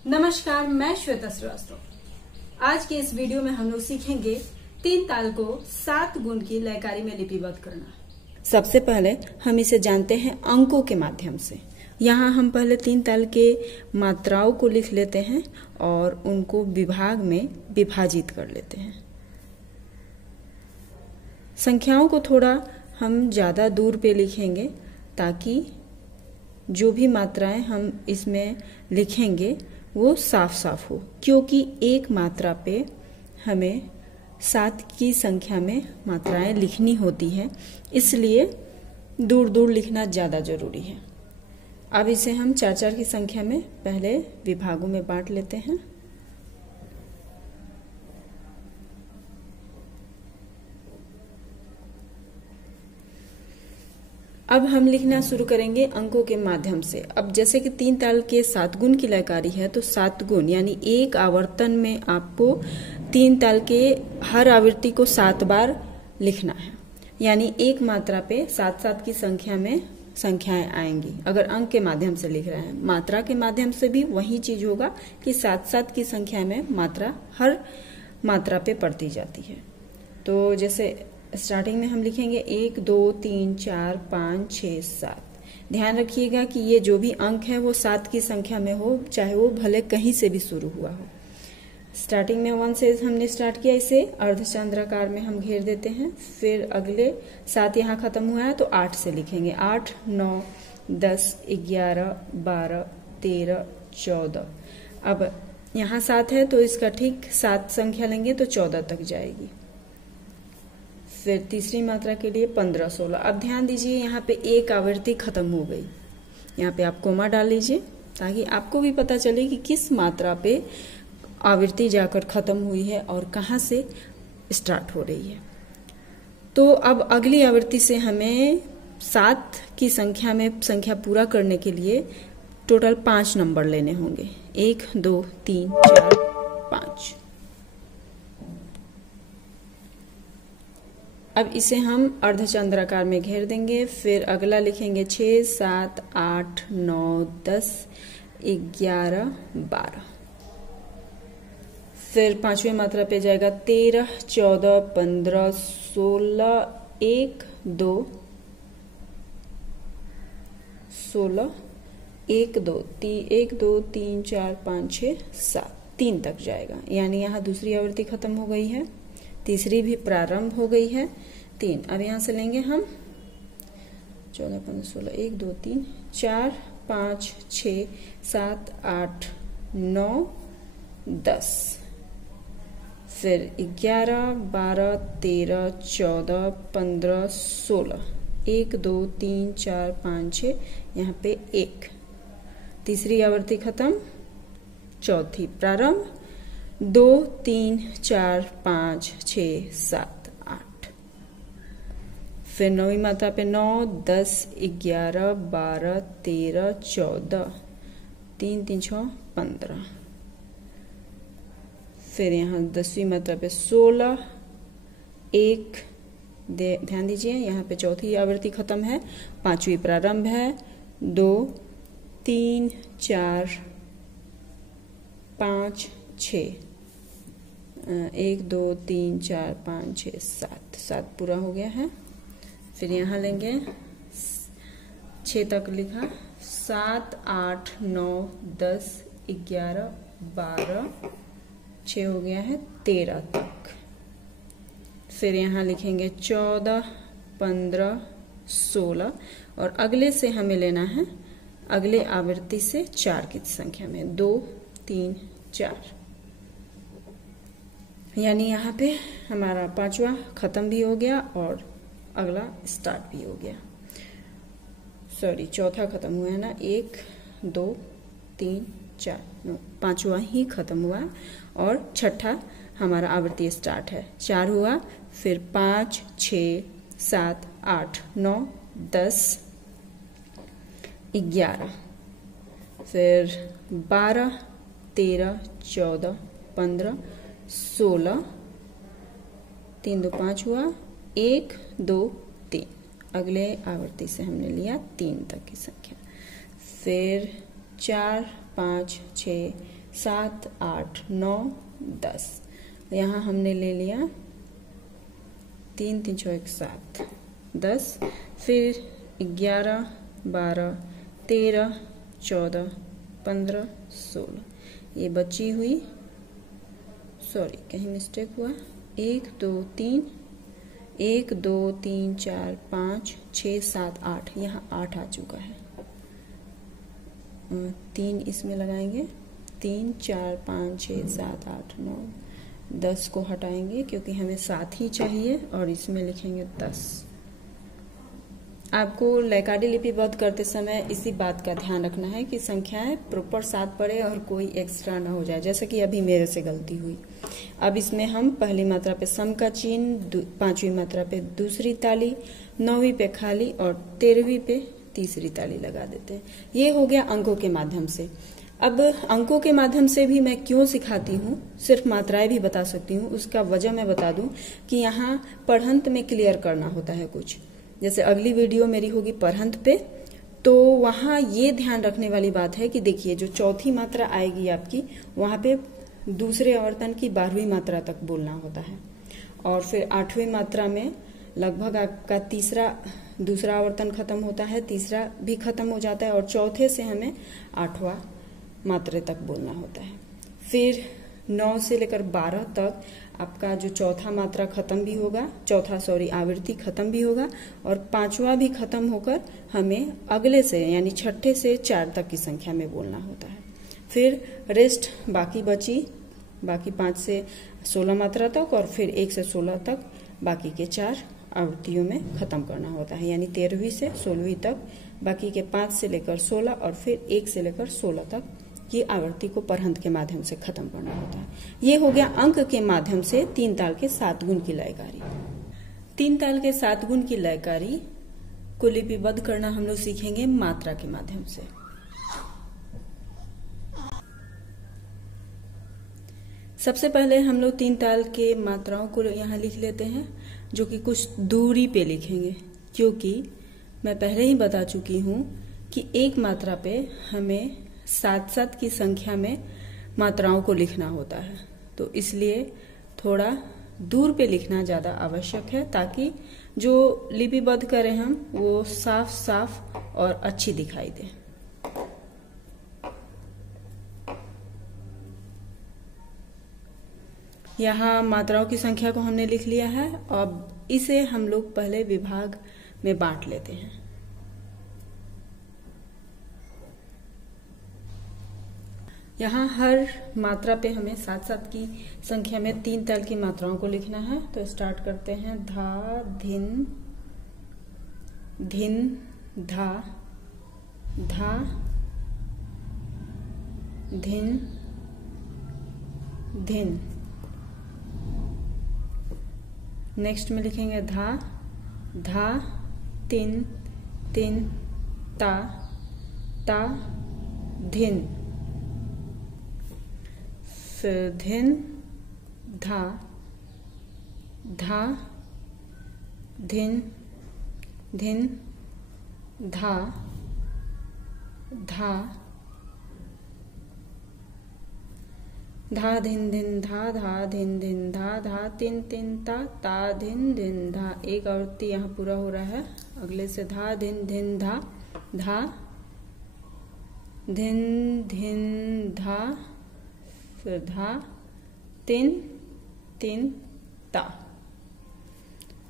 नमस्कार, मैं श्वेता श्रीवास्तव। आज के इस वीडियो में हम लोग सीखेंगे 3 ताल को 7 गुण की लयकारी में लिपिबद्ध करना। सबसे पहले हम इसे जानते हैं अंकों के माध्यम से। यहाँ हम पहले 3 ताल के मात्राओं को लिख लेते हैं और उनको विभाग में विभाजित कर लेते हैं। संख्याओं को थोड़ा हम ज्यादा दूर पे लिखेंगे ताकि जो भी मात्राएं हम इसमें लिखेंगे वो साफ साफ हो, क्योंकि एक मात्रा पे हमें 7 की संख्या में मात्राएं लिखनी होती है, इसलिए दूर दूर लिखना ज्यादा जरूरी है। अब इसे हम 4-4 की संख्या में पहले विभागों में बांट लेते हैं। अब हम लिखना शुरू करेंगे अंकों के माध्यम से। अब जैसे कि 3 ताल के 7 गुण की लयकारी है, तो 7 गुण यानी एक आवर्तन में आपको 3 ताल के हर आवृत्ति को 7 बार लिखना है। यानी एक मात्रा पे 7-7 की संख्या में संख्याएं आएंगी अगर अंक के माध्यम से लिख रहे हैं। मात्रा के माध्यम से भी वही चीज होगा कि 7-7 की संख्या में मात्रा हर मात्रा पे पड़ती जाती है। तो जैसे स्टार्टिंग में हम लिखेंगे 1 2 3 4 5 6 7। ध्यान रखिएगा कि ये जो भी अंक है वो 7 की संख्या में हो, चाहे वो भले कहीं से भी शुरू हुआ हो। स्टार्टिंग में 1 से हमने स्टार्ट किया, इसे अर्धचंद्राकार में हम घेर देते हैं। फिर अगले 7 यहाँ खत्म हुआ है तो 8 से लिखेंगे। 8 9 10 11 12 13 14। अब यहाँ 7 है तो इसका ठीक 7 संख्या लेंगे तो 14 तक जाएगी। फिर तीसरी मात्रा के लिए 15 16। अब ध्यान दीजिए यहाँ पे एक आवृत्ति खत्म हो गई, यहाँ पे आप कोमा डाल लीजिए ताकि आपको भी पता चले कि किस मात्रा पे आवृत्ति जाकर खत्म हुई है और कहाँ से स्टार्ट हो रही है। तो अब अगली आवृत्ति से हमें 7 की संख्या में संख्या पूरा करने के लिए टोटल 5 नंबर लेने होंगे। 1 2 3 4 5। अब इसे हम अर्धचंद्राकार में घेर देंगे। फिर अगला लिखेंगे 6 7 8 9 10 11 12। फिर 5वीं मात्रा पे जाएगा 13 14 15 16 1 2 16 1 2 3 4 5 6 7 3 तक जाएगा। यानी यहाँ दूसरी आवृत्ति खत्म हो गई है, तीसरी भी प्रारंभ हो गई है। 3। अब यहां से लेंगे हम 14 15 16 1 2 3 4 5 6 7 8 9 10। फिर 11 12 13 14 15 16 1 2 3 4 5 6। यहाँ पे 1। तीसरी आवृत्ति खत्म, चौथी प्रारंभ। 2 3 4 5 6 7 8। फिर 9वीं मात्रा पे 9 10 11 12 13 14 3 3 6 15। फिर यहाँ 10वीं मात्रा पे 16 1। ध्यान दीजिए यहाँ पे चौथी आवृत्ति खत्म है, 5वीं प्रारंभ है। 2 3 4 5 6। 1 2 3 4 5 6 7। 7 पूरा हो गया है। फिर यहाँ लेंगे 6 तक लिखा, 7 8 9 10 11 12 6 हो गया है 13 तक। फिर यहाँ लिखेंगे 14 15 16 और अगले से हमें लेना है अगले आवृत्ति से 4 की संख्या में 2 3 4। यानी यहाँ पे हमारा 5वां खत्म भी हो गया और अगला स्टार्ट भी हो गया। सॉरी, चौथा खत्म हुआ है ना, 1 2 3 4 नो, 5वां ही खत्म हुआ और 6ठा हमारा आवृत्ति स्टार्ट है। 4 हुआ, फिर 5 6 7 8 9 10 11। फिर 12 13 14 15 16। 3 2 5 हुआ, 1 2 3। अगले आवृत्ति से हमने लिया 3 तक की संख्या। फिर 4 5 6 7, 8, 9, 10। यहाँ हमने ले लिया 3, 3, 6, 1, 7, 10। फिर 11, 12, 13, 14, 15, 16। ये बची हुई, सॉरी कहीं मिस्टेक हुआ, 1, 2, 3, 1, 2, 3, 4, 5, 6, 7, 8। यहाँ 8 आ चुका है। 3 इसमें लगाएंगे, 3, 4, 5, 6, 7, 8, 9, 10 को हटाएंगे क्योंकि हमें 7 ही चाहिए और इसमें लिखेंगे 10। आपको लयकारी लिपिबद्ध करते समय इसी बात का ध्यान रखना है कि संख्याएं प्रॉपर 7 पड़े और कोई एक्स्ट्रा ना हो जाए, जैसे कि अभी मेरे से गलती हुई। अब इसमें हम पहली मात्रा पे सम का चिन्ह, 5वीं मात्रा पे दूसरी ताली, 9वीं पे खाली और 13वीं पे तीसरी ताली लगा देते हैं। ये हो गया अंकों के माध्यम से। अब अंकों के माध्यम से भी मैं क्यों सिखाती हूँ, सिर्फ मात्राएं भी बता सकती हूँ, उसका वजह मैं बता दूं कि यहाँ पढ़ंत में क्लियर करना होता है कुछ। जैसे अगली वीडियो मेरी होगी पढ़ंत पे, तो वहां ये ध्यान रखने वाली बात है कि देखिए जो चौथी मात्रा आएगी आपकी, वहां पे दूसरे आवर्तन की 12वीं मात्रा तक बोलना होता है। और फिर 8वीं मात्रा में लगभग आपका दूसरा आवर्तन खत्म होता है, तीसरा भी खत्म हो जाता है और चौथे से हमें 8वां मात्रा तक बोलना होता है। फिर 9 से लेकर 12 तक आपका जो चौथा मात्रा खत्म भी होगा, आवृत्ति खत्म भी होगा और 5वां भी खत्म होकर हमें अगले से यानी छठे से 4 तक की संख्या में बोलना होता है। फिर रेस्ट बाकी 5 से 16 मात्रा तक और फिर 1 से 16 तक बाकी के 4 आवृत्तियों में खत्म करना होता है, यानी 13वीं से 16वीं तक बाकी के 5 से लेकर 16 और फिर 1 से लेकर 16 तक ये आवृत्ति को पढ़ंत के माध्यम से खत्म करना होता है। ये हो गया अंक के माध्यम से 3 ताल के 7 गुण की लयकारी। 3 ताल के 7 गुण की लयकारी को लिपिबद्ध करना हम लोग सीखेंगे मात्रा के माध्यम से। सबसे पहले हम लोग 3 ताल के मात्राओं को यहाँ लिख लेते हैं, जो कि कुछ दूरी पे लिखेंगे, क्योंकि मैं पहले ही बता चुकी हूँ कि एक मात्रा पे हमें 7-7 की संख्या में मात्राओं को लिखना होता है, तो इसलिए थोड़ा दूर पे लिखना ज्यादा आवश्यक है, ताकि जो लिपिबद्ध करें हम वो साफ साफ और अच्छी दिखाई दे। यहाँ मात्राओं की संख्या को हमने लिख लिया है। अब इसे हम लोग पहले विभाग में बांट लेते हैं। यहाँ हर मात्रा पे हमें 7-7 की संख्या में 3 ताल की मात्राओं को लिखना है। तो स्टार्ट करते हैं। धा, धिन, धिन, धा, धा, धिन, धिन। नेक्स्ट में लिखेंगे धा, धा, तिन, तिन, ता, ता, धिन। फिर धिन, धा, धा, धिन, धिन, धा, धा, धा, धिन, धिन, धा, धा, धिन, धिन, धा, धा, तिन, तिन, ता, ता, धिन, धिन, धा। एक आवृत्ति यहाँ पूरा हो रहा है। अगले से धा, धिन, धिन, धा, धा, धिन, धिन, धा, फिर धा, तिन, तिन, ता।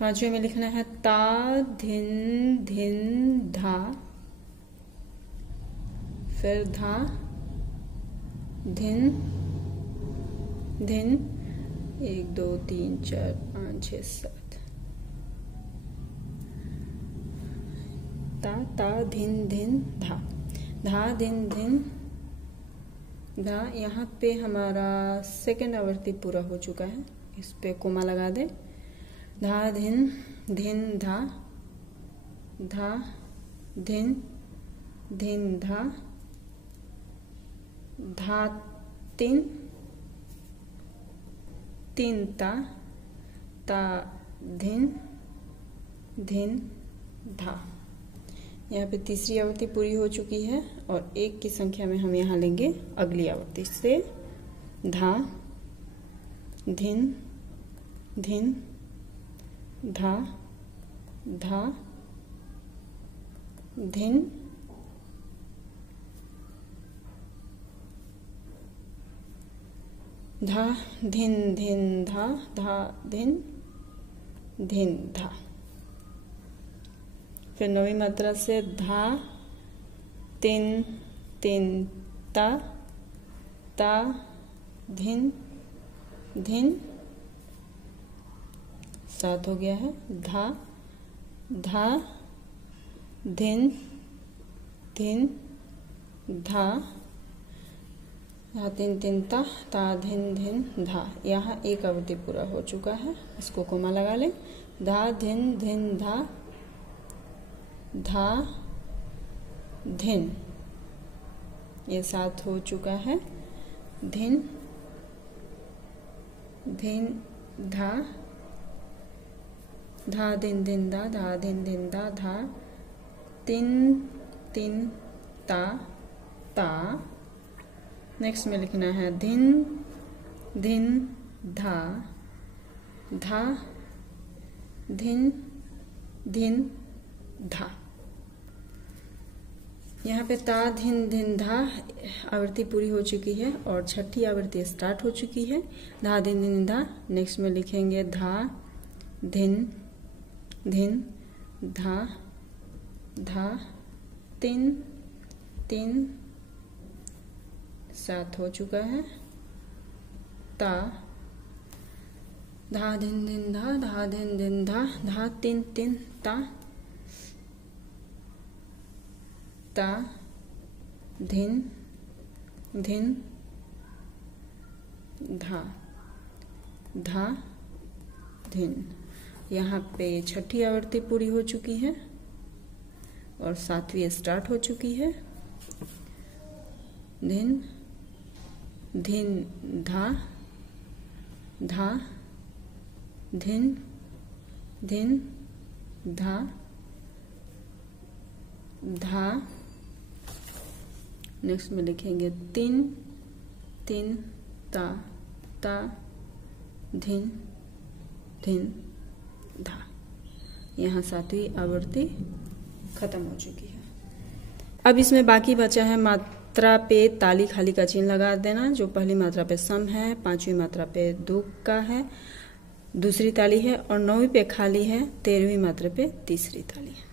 5वें में लिखना है ता, धिन, धिन, धा, फिर धा, धिन, धिन, 1 2 3 4 5 6 7, ता, ता, धिन, धिन, धा, धा, धिन, धिन, धा। यहाँ पे हमारा सेकेंड आवृत्ति पूरा हो चुका है, इस पे कोमा लगा दे। धा, धिन, धिन, धा, धा, धिन, धिन, धा, धा, तिन, तिन, ता, ता, धिन, धिन, धा। यहाँ पे तीसरी आवृत्ति पूरी हो चुकी है और 1 की संख्या में हम यहाँ लेंगे अगली आवृत्ति से धा, धिन, धिन, धा, धा, धिन, धा, धिन, धिन, धा, धा, धिन, धिन, धा। फिर 9वीं मात्रा से धा, तिन, तिन, ता, ता, धिन, धिन, 7 हो गया है। धा, धा, धिन, धिन, धा, धा, तिन, तिन, ता, ता, धिन, धिन, धा। यहाँ एक आवृत्ति पूरा हो चुका है, इसको कोमा लगा लें। धा, धिन, धिन, धा, धा, धिन, ये 7 हो चुका है। धिन, धिन, धा, धा, धिन, धिन, धा, धा, धिन, धिन, धा, धा, तिन, तिन, ता, ता। नेक्स्ट में लिखना है धिन, धिन, धा, धा, धिन, धिन, धा। यहाँ पे ता, धिन, धिन, धा आवृत्ति पूरी हो चुकी है और 6ठी आवृत्ति स्टार्ट हो चुकी है। धा, धिन, धिन, धा। नेक्स्ट में लिखेंगे धा, धिन, धिन, धा, धा, तिन, तिन, 7 हो चुका है। ता, धा, धिन, धिन, धा, धा, धिन, धिन, धा, धा, तिन, तिन, ता, ता, धिन, धिन, धा, धा, धिन। यहाँ पे 6ठी आवृत्ति पूरी हो चुकी है और 7वीं स्टार्ट हो चुकी है। धिन, धिन, धा, धा, धिन, धिन, धा, धा। नेक्स्ट में लिखेंगे तिन, तिन, ता, ता, धिन, धिन, धा। यहाँ 7वीं आवृत्ति खत्म हो चुकी है। अब इसमें बाकी बचा है मात्रा पे ताली खाली का चिन्ह लगा देना। जो पहली मात्रा पे सम है, 5वीं मात्रा पे दो का है, दूसरी ताली है और 9वीं पे खाली है, 13वीं मात्रा पे तीसरी ताली है।